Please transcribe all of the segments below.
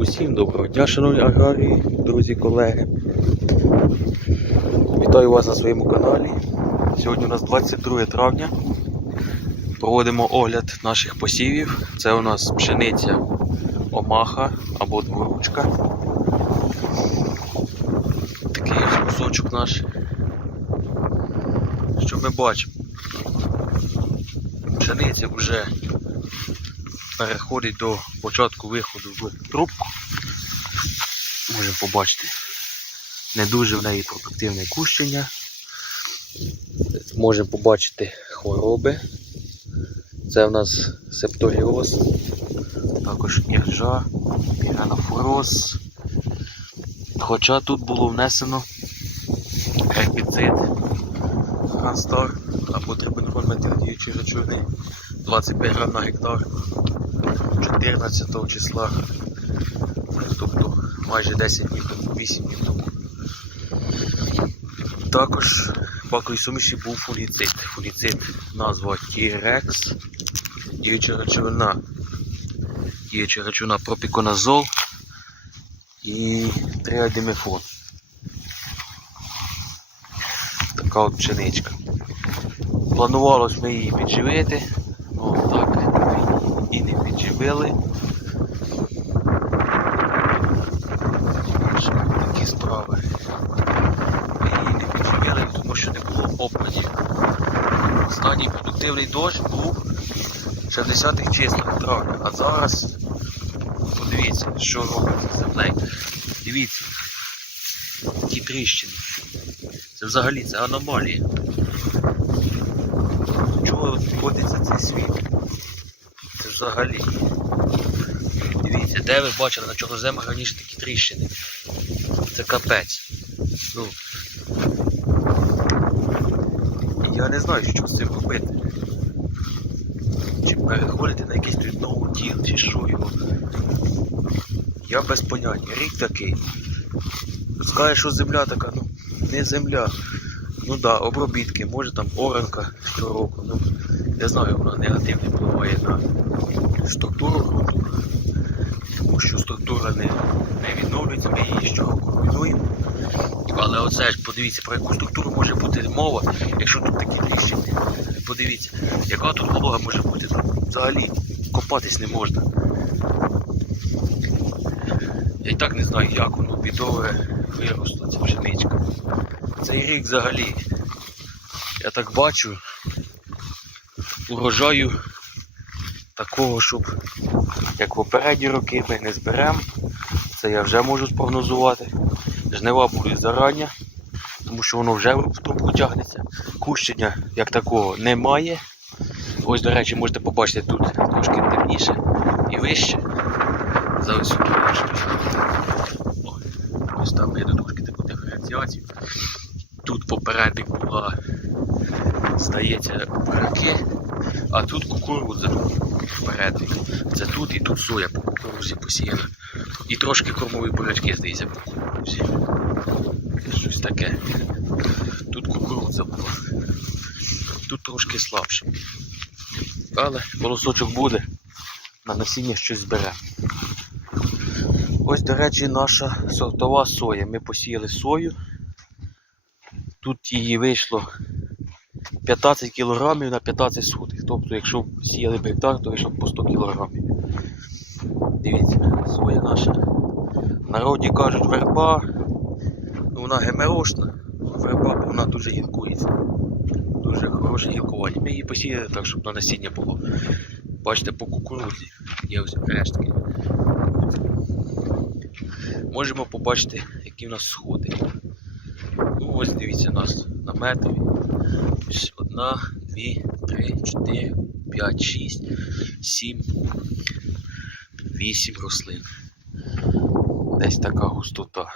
Усім доброго дня, шановні аграрії, друзі, колеги. Вітаю вас на своєму каналі. Сьогодні у нас 22 травня. Проводимо огляд наших посівів. Це у нас пшениця Омаха або дворучка. Такий ось кусочок наш. Що ми бачимо? Пшениця вже переходить до початку виходу в трубку. Можемо побачити не дуже в неї продуктивне кущення. Можемо побачити хвороби. Це в нас септоріоз, також іржа, піранофороз. Хоча тут було внесено гербіцид Гранстар або трибунформатив діючої речовини 25 грам на гектар 14 числа, тобто майже 10 днів тому, 8 днів тому. Також в суміші був фунгіцид. Фунгіцид назва T-Rex, діюча речовина, діюча речовина пропіконазол і триадимефон. Така от пшеничка. Планувалось ми її підживити, і не підживили. Такі справи. Її не підживили, тому що не було опадів. Останній продуктивний дощ був в 10-х числах травня, а зараз подивіться, що робиться землею. Дивіться, ті тріщини. Це взагалі це аномалія. Чого відходиться цей світ? Взагалі. Дивіться, де ви бачили на чорноземах раніше такі тріщини. Це капець. Ну. Я не знаю, що з цим робити. Чи переходити на якийсь тут ноутіл, чи що його. Я без поняття. Рік такий. Скаже, що земля така, ну, не земля. Ну да, обробітки, може там оранка щороку. Ну, я знаю, вона негативно впливає на структуру ґрунту. Тому що структура не, не відновлюється, ми її щороку руйнуємо. Але оце ж подивіться, про яку структуру може бути мова, якщо тут такі тріщини. Подивіться, яка тут волога може бути. Взагалі копатись не можна. Я і так не знаю, як воно бідове виросло, ця пшеничка. Цей рік взагалі, я так бачу, урожаю такого, щоб як попередні роки ми не зберемо. Це я вже можу спрогнозувати. Жнива будуть зарані, тому що воно вже в трубку тягнеться. Кущення як такого немає. Ось, до речі, можете побачити тут трошки темніше і вище. За висотою. О, Ось там є трошки таку диференціацію. Тут попередник була, здається, буряки, а тут кукурудза впередник. Це тут і тут соя по кукурузі посіяна. І трошки кормові бурячки, здається, по кукурузі. Щось таке. Тут кукурудза була. Тут трошки слабше. Але волосочок буде, на насіння щось збере. Ось, до речі, наша сортова соя. Ми посіяли сою. Тут її вийшло 15 кг на 15 сутих. Тобто, якщо сіяли б гектар, то вийшло б по 100 кг. Дивіться, соя наша. Народі кажуть верба, ну вона гемерошна, верба вона дуже гілкується. Дуже хороше гілкування. Ми її посіяли так, щоб на насіння було. Бачите, по кукурудзі є ось рештки. Можемо побачити, які в нас сходи. Ну ось дивіться у нас на метрі. Одна, дві, три, чотири, п'ять, шість, сім, вісім рослин. Десь така густота.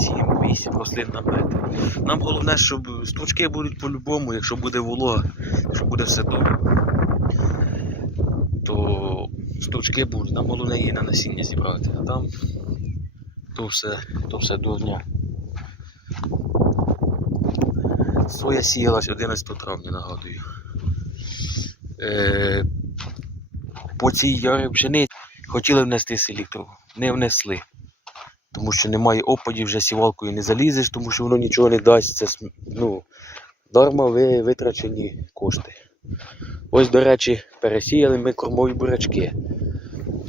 Сім, вісім рослин на метр. Нам головне, щоб стручки будуть по-любому, якщо буде волога, якщо буде все добре, то стручки будуть. Нам головне її на насіння зібрати, а там то все, то все дурня. Соя сіялась 11 травня, нагадую. Е, по цій ярі пшениці Хотіли внести селектору, не внесли. Тому що немає опадів, вже сівалкою не залізеш, тому що воно нічого не дасть. Це ну, дарма ви витрачені кошти. Ось, до речі, пересіяли ми кормові бурячки.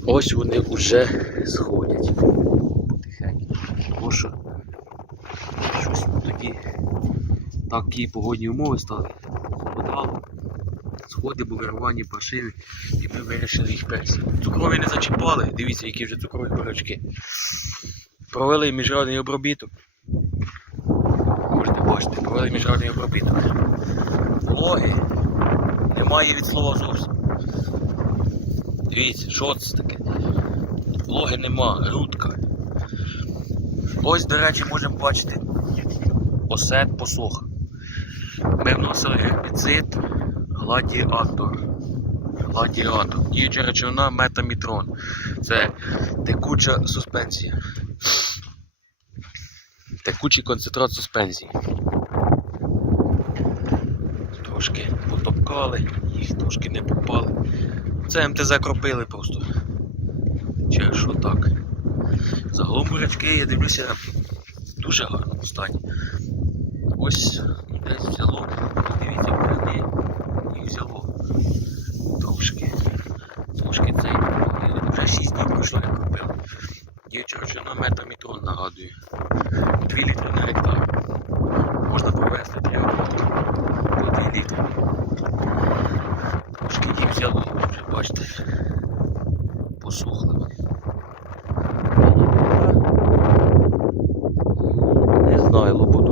Ось вони вже сходять. Потихеньку. Тому що щось тоді такі погодні умови стали. Холодало. Сходи були рвані, паршиві, і ми вирішили їх пересіяти. Цукрові не зачіпали, дивіться, які вже цукрові бурячки. Провели міжнародний обробіток. Можете бачити, провели міжнародний обробіток. Вологи немає від слова зовсім. Дивіться, що це таке? Вологи нема, грудка. Ось, до речі, можемо бачити осет посох. Ми вносили гербіцид гладіатор. Гладіатор. Діюча речовина метамітрон. Це текуча суспензія. Текучий концентрат суспензії. Трошки потопкали, їх трошки не попали. Це МТЗ кропили просто. Через що так. Загалом бурячки, я дивлюся, дуже гарному стані. Ось десь взяло, дивіться, вони їх взяло. Трошки. Трошки цей. Вже 6 днів пройшло, як купили. Діюча речовина метамітрон нагадую. 2 літри на гектар. Можна провести 3 обробки по 2 літри. Трошки їх взяло, вже бачите. Посохли вони.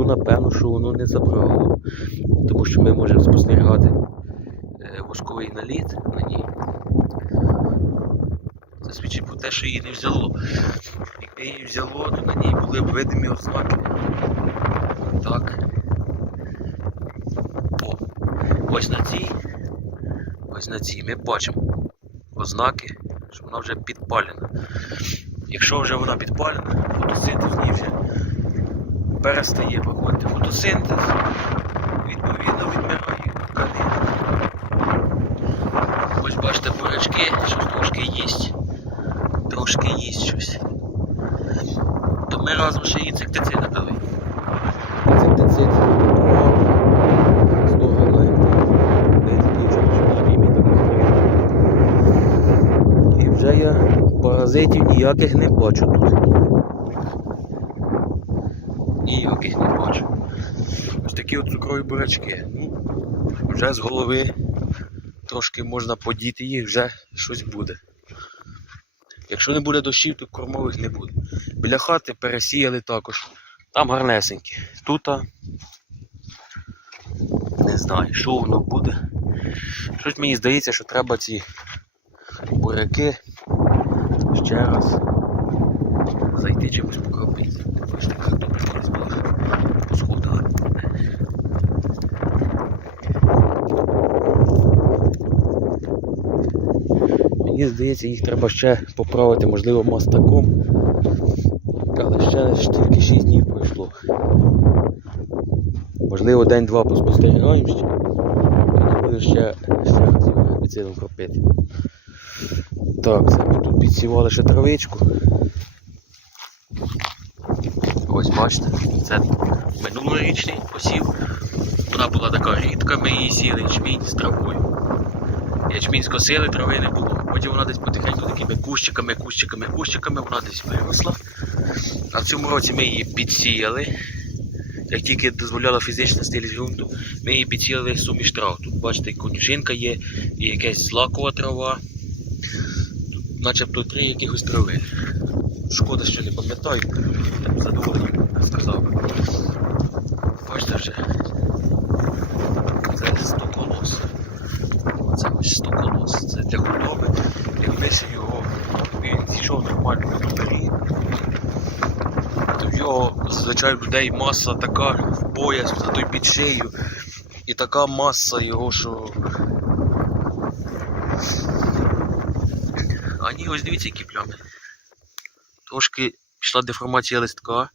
Напевно, що воно не забрало. Тому що ми можемо спостерігати е, восковий наліт на ній. Це свідчить про те, що її не взяло. Якби її взяло, то на ній були б видимі ознаки. Так. О, ось на цій. Ось на цій ми бачимо ознаки, що вона вже підпалена. Якщо вже вона підпалена, фотосинтез в ній вже перестає проходити фотосинтез, бачите бурячки, що трошки їсть. Трошки їсть щось. То ми разом ще інсектицида дали. Інсектицид 100 грам на гектар. Ми такі вже починаємо І вже я паразитів ніяких не бачу тут. Ніяких не бачу. Ось такі от цукрові бурячки. Ну, вже з голови трошки можна подіти їх, вже щось буде. Якщо не буде дощів, то кормових не буде. Біля хати пересіяли також. Там гарнесенькі. Тут не знаю, що воно буде. Щось мені здається, що треба ці буряки ще раз зайти чимось покропити. Ось така добре колись була посходила. Мені здається, їх треба ще поправити, можливо, мастаком. Але ще тільки 6 днів пройшло. Можливо, день-два поспостерігаємо ще. І буде ще, гербіцидом кропити. Так, тут підсівали ще травичку. Ось бачите, це минулорічний посів. Вона була така рідка, ми її сіли ячмінь з травою. Ячмінь скосили, трави не було. Потім вона десь потихеньку такими кущиками, кущиками, кущиками, вона десь виросла. А в цьому році ми її підсіяли. Як тільки дозволяла фізична стилість ґрунту, ми її підсіяли суміш трав. Тут бачите, конюшинка є, і якась злакова трава. Тут начебто три якихось трави. Шкода, що не пам'ятаю, я задоволений сказав. Бачите вже. Це 100 колос. Це ось 100 колос. Це для худоби. Якби його він зійшов нормально на дворі, то в його звичайно людей маса така в пояс, за той під шию. І така маса його, що. А ні, ось дивіться, які плями. Трошки пішла деформація листка.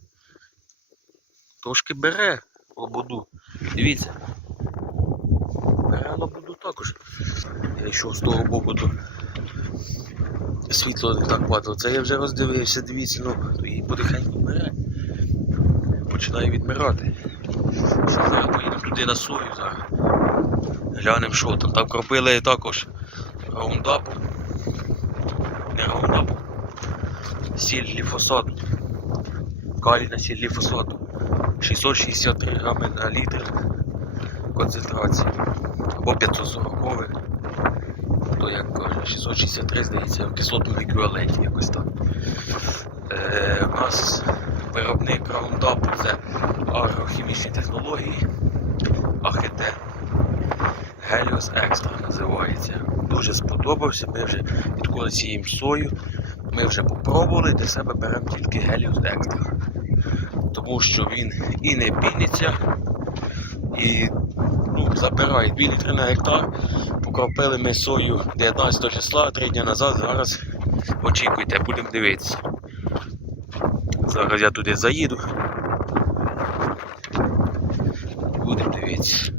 Трошки бере лободу. Дивіться. Бере лободу також. Я йшов з того боку до світло не так падало. Це я вже роздивився, дивіться, ну, її потихеньку вмирає. Починає відмирати. Зараз поїдемо туди на сою зараз. Глянемо, що там. Там кропили також раундапом. Не раундапом. Сіль гліфосату. Калій на сіль гліфосату. 663 грами на літр концентрації. Або 540 то як каже, 663, здається, в кислотному еквіваленті якось так. Е, у нас виробник раундапу це агрохімічні технології, АХТ. Helios Extra називається. Дуже сподобався. Ми вже відколи сіємо сою. Ми вже попробували, для себе беремо тільки Helios Extra. Тому що він і не піниться, і ну, забирає 2 літри на гектар. Покропили ми сою 19 числа, 3 дні назад. Зараз очікуйте, будемо дивитися. Зараз я туди заїду. Будемо дивитися.